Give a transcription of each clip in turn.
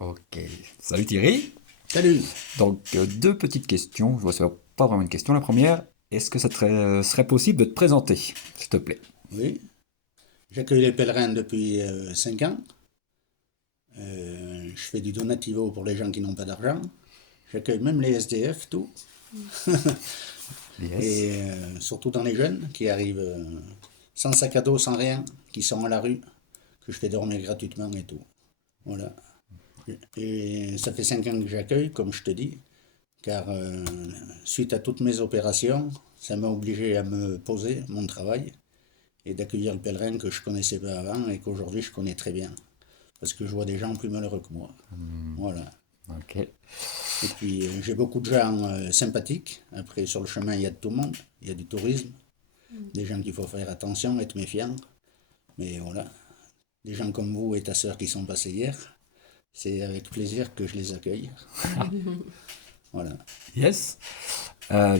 Ok. Salut Thierry. Salut! Donc, deux petites questions. Je vois ça pas vraiment une question. La première, est-ce que ça serait possible de te présenter, s'il te plaît? Oui, j'accueille les pèlerins depuis 5 ans. Je fais du donativo pour les gens qui n'ont pas d'argent. J'accueille même les SDF, tout. Yes. Et surtout dans les jeunes qui arrivent sans sac à dos, sans rien, qui sont à la rue, que je fais dormir gratuitement et tout. Voilà. Et ça fait 5 ans que j'accueille, comme je te dis, car suite à toutes mes opérations, ça m'a obligé à me poser mon travail et d'accueillir le pèlerin que je connaissais pas avant et qu'aujourd'hui je connais très bien. Parce que je vois des gens plus malheureux que moi. Voilà. Ok. Et puis j'ai beaucoup de gens sympathiques. Après, sur le chemin, il y a de tout le monde. Il y a du tourisme, des gens qu'il faut faire attention, être méfiant. Mais voilà, des gens comme vous et ta sœur qui sont passés hier, c'est avec plaisir que je les accueille. Voilà. Yes.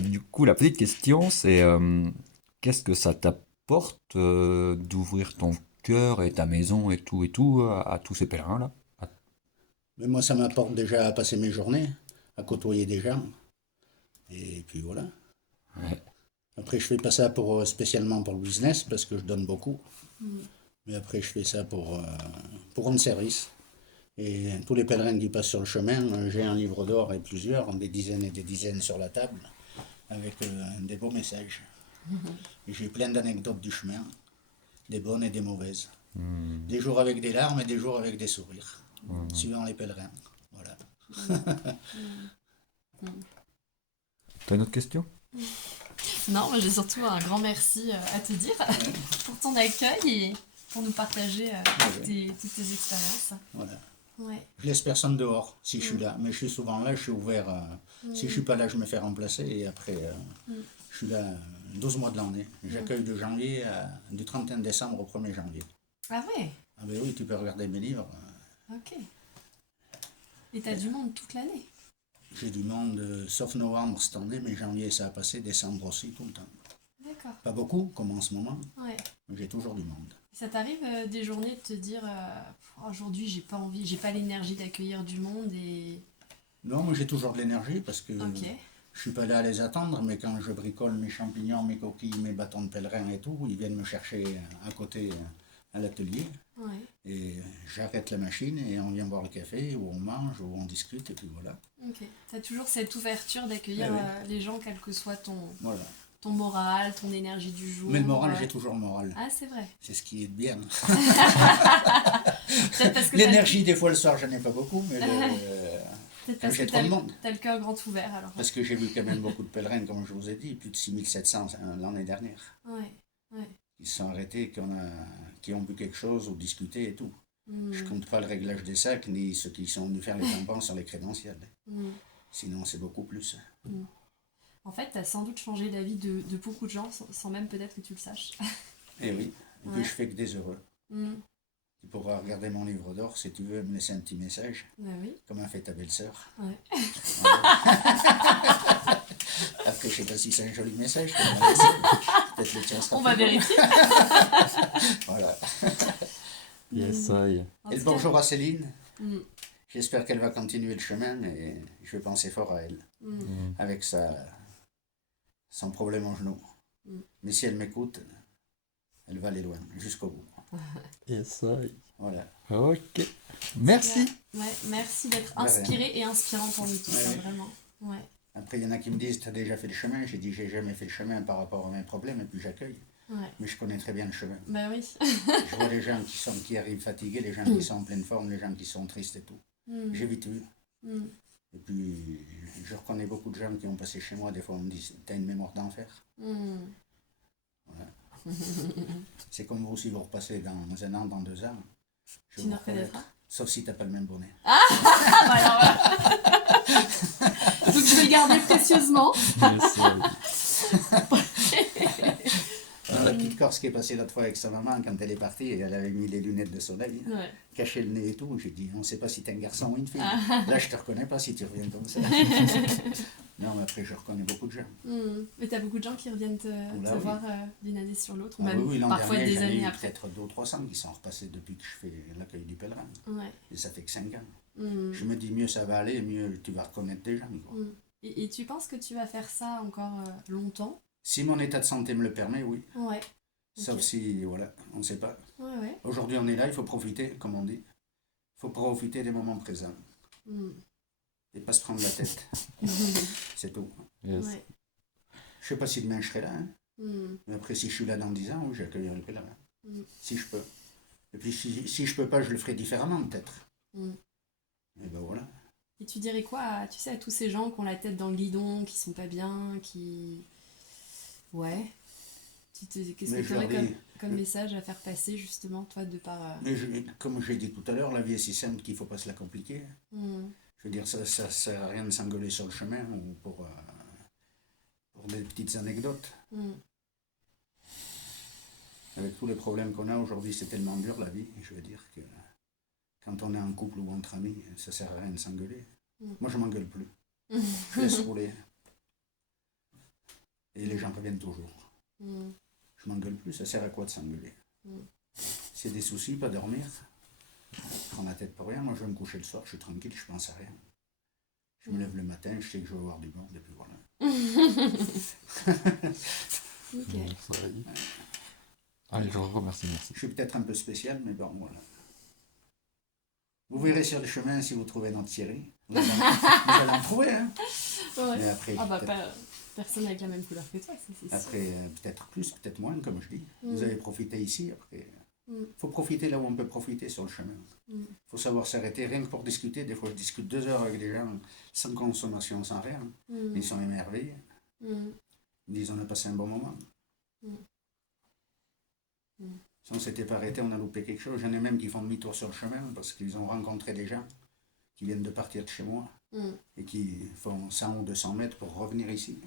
Du coup, la petite question, c'est qu'est-ce que ça t'apporte d'ouvrir ton cœur et ta maison et tout à tous ces pèlerins-là? Mais moi, ça m'apporte déjà à passer mes journées, à côtoyer des gens. Et puis voilà. Ouais. Après, je fais pas ça spécialement pour le business parce que je donne beaucoup. Mais après, je fais ça pour rendre service. Et tous les pèlerins qui passent sur le chemin, j'ai un livre d'or et plusieurs, des dizaines et des dizaines sur la table, avec des beaux messages. Et j'ai plein d'anecdotes du chemin, des bonnes et des mauvaises. Des jours avec des larmes et des jours avec des sourires, suivant les pèlerins. Voilà. T'as une autre question? Non, moi j'ai surtout un grand merci à te dire Ouais, pour ton accueil et pour nous partager ouais, toutes tes expériences. voilà. Ouais. Je laisse personne dehors si je suis là, mais je suis souvent là, je suis ouvert. Si je suis pas là, je me fais remplacer et après, je suis là 12 mois de l'année. J'accueille de janvier du 31 décembre au 1er janvier. Ah ouais, Ah ben oui, tu peux regarder mes livres. ok. Et t'as du monde toute l'année. J'ai du monde, sauf novembre cette année, mais janvier ça a passé, décembre aussi, tout le temps. D'accord. Pas beaucoup, comme en ce moment, Ouais. mais j'ai toujours du monde. Ça t'arrive des journées de te dire aujourd'hui j'ai pas envie, j'ai pas l'énergie d'accueillir du monde et. Non, mais j'ai toujours de l'énergie parce que Ok. je suis pas là à les attendre, mais quand je bricole mes champignons, mes coquilles, mes bâtons de pèlerin et tout, ils viennent me chercher à côté à l'atelier Ouais. et j'arrête la machine et on vient boire le café ou on mange ou on discute et puis voilà. Ok. T'as toujours cette ouverture d'accueillir Eh oui, les gens, quel que soit voilà. ton moral, ton énergie du jour. Mais le moral, j'ai toujours le moral. Ah, c'est vrai. C'est ce qui est bien. Peut-être parce que L'énergie, des fois le soir, j'en ai pas beaucoup, mais peut-être quand parce que j'ai trop de monde. t'as le cœur grand ouvert alors. Parce que j'ai vu quand même beaucoup de pèlerins, comme je vous ai dit, plus de 6700 l'année dernière, Ouais. Ouais. qui se sont arrêtés, qui ont bu quelque chose ou discuté et tout. Je Hmm. compte pas le réglage des sacs, ni ceux qui sont venus faire les tampons sur les crédentiels. Hmm. Sinon, c'est beaucoup plus. Hmm. En fait, t'as sans doute changé la vie de beaucoup de gens sans même peut-être que tu le saches. Et oui, et puis Ouais. je fais que des heureux. Hmm. Tu pourras regarder mon livre d'or si tu veux me laisser un petit message, Bah oui. comme a fait ta belle-sœur. Ouais. Après, je sais pas si c'est un joli message qu'elle m'a laissé, mais peut-être le tien sera On va plus beau. vérifier. Voilà. Yes, Hmm. I. En Et le tout cas, bonjour à Céline. hmm. J'espère qu'elle va continuer le chemin et je vais penser fort à elle, Hmm. avec son problème en genou. Mm. Mais si elle m'écoute, elle va aller loin, jusqu'au bout. Yes, I. Voilà. Ok. Merci. Ouais, merci d'être De rien. inspiré et inspirant pour nous tous, Ouais, hein, oui. vraiment. Ouais. Après, il y en a qui me disent, tu as déjà fait le chemin. J'ai dit, j'ai jamais fait le chemin par rapport à mes problèmes et puis j'accueille. Ouais. Mais je connais très bien le chemin. Bah oui. Je vois les gens qui arrivent fatigués, les gens qui sont en pleine forme, les gens qui sont tristes et tout. Hmm. J'ai vite vu. Hmm. Et puis, je reconnais beaucoup de gens qui ont passé chez moi. Des fois, on me dit, t'as une mémoire d'enfer. Hmm. Voilà. C'est comme vous, si vous repassez dans un an, dans 2 ans, je Tu vais nous vous reconnaître. reconnaîtras. Sauf si t'as pas le même bonnet. Ah bah alors voilà. Donc je vais le garder précieusement. Yes, I. La petite Corse qui est passée l'autre fois avec sa maman, quand elle est partie, et elle avait mis les lunettes de soleil, Ouais. caché le nez et tout. J'ai dit, on ne sait pas si t'es un garçon ou une fille. Là, je te reconnais pas si tu reviens comme ça. Non, mais après, je reconnais beaucoup de gens. Mais t'as beaucoup de gens qui reviennent te Oula, oui. voir d'une année sur l'autre, ou Ah même oui, l'an parfois dernier, des j'en ai années eu après. peut-être 200 ou 300 qui sont repassés depuis que je fais l'accueil du pèlerin. Ouais. Et ça fait que 5 ans. Mm. Je me dis, mieux ça va aller, mieux tu vas reconnaître des gens. Quoi. Mm. Et tu penses que tu vas faire ça encore longtemps? Si mon état de santé me le permet, oui. Ouais. Sauf Ok. si, voilà, on ne sait pas. Ouais. Aujourd'hui, on est là, il faut profiter, comme on dit. Il faut profiter des moments présents. Mm. Et pas se prendre la tête. C'est tout. Yes. Ouais. Je sais pas si demain je serai là. Hein. Mm. Mais après, si je suis là dans 10 ans, oui, j'accueillerai le pèlerin. Mm. Si je peux. Et puis, si je peux pas, je le ferai différemment, peut-être. Mm. Et ben voilà. Et tu dirais quoi, tu sais, à tous ces gens qui ont la tête dans le guidon, qui sont pas bien, qui... Ouais. Qu'est-ce Mais que je tu aurais leur dis, comme message à faire passer, justement, toi, de par... mais comme j'ai dit tout à l'heure, la vie est si simple qu'il ne faut pas se la compliquer. Mm. Je veux dire, ça sert à rien de s'engueuler sur le chemin ou pour des petites anecdotes. Mm. Avec tous les problèmes qu'on a aujourd'hui, c'est tellement dur la vie. Je veux dire que quand on est en couple ou entre amis, ça sert à rien de s'engueuler. Mm. Moi, je m'engueule plus. Je laisse rouler. Et les gens reviennent toujours. Mm. Je m'engueule plus, ça sert à quoi de s'engueuler? Mm. C'est des soucis, pas dormir. Prendre la tête pour rien. Moi, je vais me coucher le soir, je suis tranquille, je pense à rien. Je me lève le matin, je sais que je vais avoir du monde, et puis voilà. Ok. Allez, je vous remercie, merci. Je suis peut-être un peu spécial, mais bon, voilà. Vous verrez sur le chemin si vous trouvez notre Thierry. Vous allez en trouver, hein. Ouais. Mais après, Ah bah, peut-être- personne avec la même couleur que toi, c'est sûr. après peut-être plus, peut-être moins, comme je dis. Mm. Vous avez profité ici, après. Mm. Faut profiter là où on peut profiter sur le chemin. Mm. Faut savoir s'arrêter, rien que pour discuter. Des fois, je discute 2 heures avec des gens sans consommation, sans rien. Mm. Ils sont émerveillés. Mm. Ils disent, on a passé un bon moment. Mm. Mm. Si on ne s'était pas arrêté, on a loupé quelque chose. J'en ai même qui font demi-tour sur le chemin parce qu'ils ont rencontré des gens qui viennent de partir de chez moi Mm. et qui font 100 ou 200 mètres pour revenir ici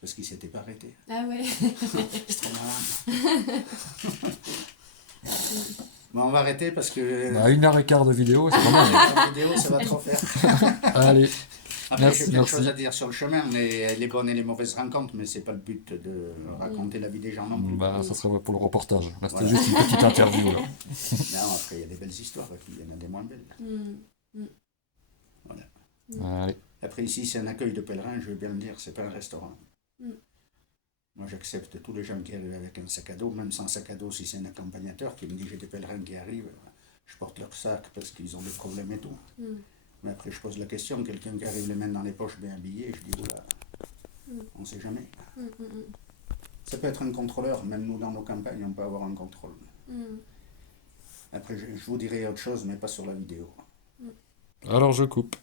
parce qu'ils ne s'étaient pas arrêtés. Ah ouais. C'est trop malin. Bon, on va arrêter parce que Bah, 1h15 de vidéo, c'est pas mal. la vidéo, ça va trop faire. Allez, Après, Merci, j'ai plein de merci. choses à dire sur le chemin, les bonnes et les mauvaises rencontres, mais c'est pas le but de raconter la vie des gens non plus. bah, ça serait pour le reportage. Là, c'était Voilà. juste une petite interview. Là. Non, après, il y a des belles histoires, et puis il y en a des moins belles. Mm. Voilà. Allez, Après, ici, c'est un accueil de pèlerins, je veux bien le dire, c'est pas un restaurant. Mm. Moi, j'accepte tous les gens qui arrivent avec un sac à dos, même sans sac à dos, si c'est un accompagnateur qui me dit j'ai des pèlerins qui arrivent, je porte leur sac parce qu'ils ont des problèmes et tout. Mm. Mais après, je pose la question, quelqu'un qui arrive les mains dans les poches, bien habillé, je dis voilà, on sait jamais. Mm. Mm. Ça peut être un contrôleur, même nous dans nos campagnes, on peut avoir un contrôle. Mm. Après, je vous dirai autre chose, mais pas sur la vidéo. alors je coupe.